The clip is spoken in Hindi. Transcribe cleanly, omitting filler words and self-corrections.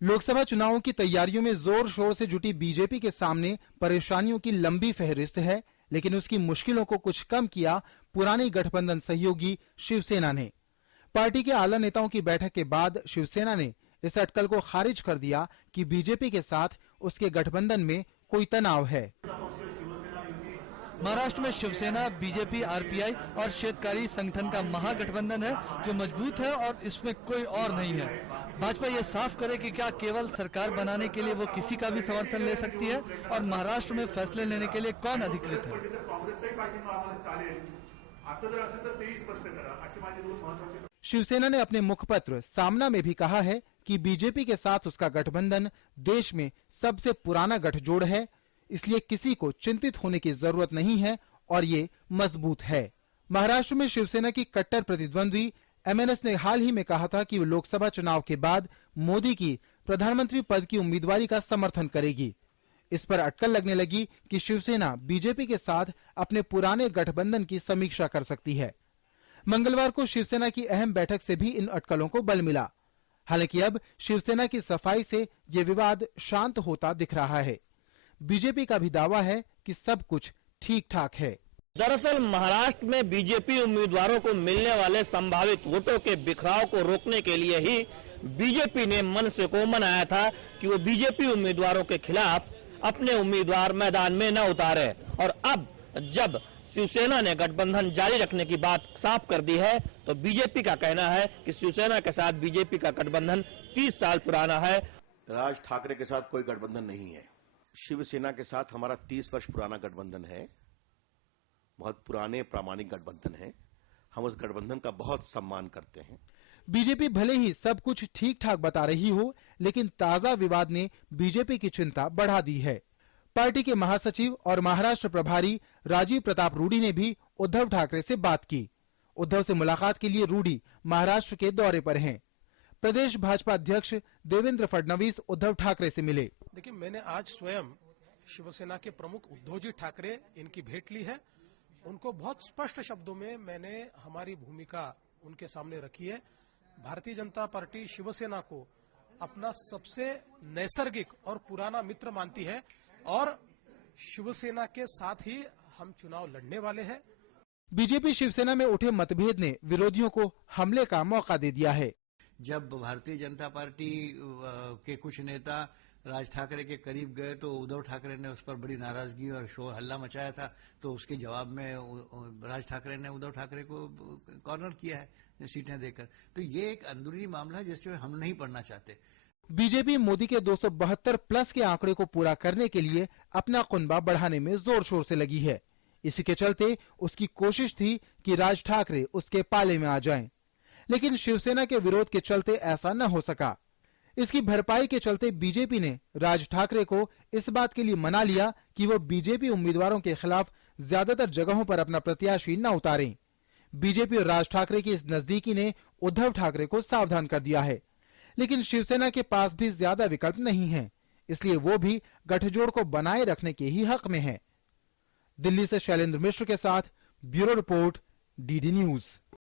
लोकसभा चुनावों की तैयारियों में जोर शोर से जुटी बीजेपी के सामने परेशानियों की लंबी फहरिस्त है, लेकिन उसकी मुश्किलों को कुछ कम किया पुरानी गठबंधन सहयोगी शिवसेना ने। पार्टी के आला नेताओं की बैठक के बाद शिवसेना ने इस अटकल को खारिज कर दिया कि बीजेपी के साथ उसके गठबंधन में कोई तनाव है। महाराष्ट्र में शिवसेना, बीजेपी, आरपीआई और शेतकारी संगठन का महागठबंधन है जो मजबूत है और इसमें कोई और नहीं है। भाजपा ये साफ करे कि क्या केवल सरकार बनाने के लिए वो किसी का भी समर्थन ले सकती है और महाराष्ट्र में फैसले लेने के लिए कौन अधिकृत है। शिवसेना ने अपने मुखपत्र सामना में भी कहा है कि बीजेपी के साथ उसका गठबंधन देश में सबसे पुराना गठजोड़ है, इसलिए किसी को चिंतित होने की जरूरत नहीं है और ये मजबूत है। महाराष्ट्र में शिवसेना की कट्टर प्रतिद्वंद्वी एमएनएस ने हाल ही में कहा था कि वो लोकसभा चुनाव के बाद मोदी की प्रधानमंत्री पद की उम्मीदवारी का समर्थन करेगी। इस पर अटकल लगने लगी कि शिवसेना बीजेपी के साथ अपने पुराने गठबंधन की समीक्षा कर सकती है। मंगलवार को शिवसेना की अहम बैठक से भी इन अटकलों को बल मिला। हालांकि अब शिवसेना की सफाई से यह विवाद शांत होता दिख रहा है। बीजेपी का भी दावा है कि सब कुछ ठीक ठाक है। दरअसल महाराष्ट्र में बीजेपी उम्मीदवारों को मिलने वाले संभावित वोटों के बिखराव को रोकने के लिए ही बीजेपी ने मनसे को मनाया था कि वो बीजेपी उम्मीदवारों के खिलाफ अपने उम्मीदवार मैदान में न उतारे। और अब जब शिवसेना ने गठबंधन जारी रखने की बात साफ कर दी है तो बीजेपी का कहना है कि शिवसेना के साथ बीजेपी का गठबंधन 30 साल पुराना है। राज ठाकरे के साथ कोई गठबंधन नहीं है। शिवसेना के साथ हमारा 30 वर्ष पुराना गठबंधन है, बहुत पुराने प्रामाणिक गठबंधन है। हम उस गठबंधन का बहुत सम्मान करते हैं। बीजेपी भले ही सब कुछ ठीक ठाक बता रही हो, लेकिन ताजा विवाद ने बीजेपी की चिंता बढ़ा दी है। पार्टी के महासचिव और महाराष्ट्र प्रभारी राजीव प्रताप रूडी ने भी उद्धव ठाकरे से बात की। उद्धव से मुलाकात के लिए रूडी महाराष्ट्र के दौरे पर हैं। प्रदेश भाजपा अध्यक्ष देवेंद्र फडणवीस उद्धव ठाकरे से मिले। देखिए, मैंने आज स्वयं शिवसेना के प्रमुख उद्धव जी ठाकरे इनकी भेंट ली है। उनको बहुत स्पष्ट शब्दों में मैंने हमारी भूमिका उनके सामने रखी है। भारतीय जनता पार्टी शिवसेना को अपना सबसे नैसर्गिक और पुराना मित्र मानती है और शिवसेना के साथ ही हम चुनाव लड़ने वाले हैं। बीजेपी शिवसेना में उठे मतभेद ने विरोधियों को हमले का मौका दे दिया है। जब भारतीय जनता पार्टी के कुछ नेता राज ठाकरे के करीब गए तो उद्धव ठाकरे ने उस पर बड़ी नाराजगी और शोर हल्ला मचाया था, तो उसके जवाब में राज ठाकरे ने उद्धव ठाकरे को कॉर्नर किया है सीटें देकर। तो ये एक अंदरूनी मामला है जिससे हम नहीं पढ़ना चाहते। बीजेपी मोदी के 272 प्लस के आंकड़े को पूरा करने के लिए अपना कुनबा बढ़ाने में जोर शोर से लगी है। इसी के चलते उसकी कोशिश थी कि राज ठाकरे उसके पाले में आ जाएं, लेकिन शिवसेना के विरोध के चलते ऐसा न हो सका। इसकी भरपाई के चलते बीजेपी ने राज ठाकरे को इस बात के लिए मना लिया कि वो बीजेपी उम्मीदवारों के खिलाफ ज्यादातर जगहों पर अपना प्रत्याशी न उतारें। बीजेपी और राज ठाकरे की इस नजदीकी ने उद्धव ठाकरे को सावधान कर दिया है, लेकिन शिवसेना के पास भी ज्यादा विकल्प नहीं है, इसलिए वो भी गठजोड़ को बनाए रखने के ही हक में है। दिल्ली से शैलेंद्र मिश्र के साथ ब्यूरो रिपोर्ट, डीडी न्यूज।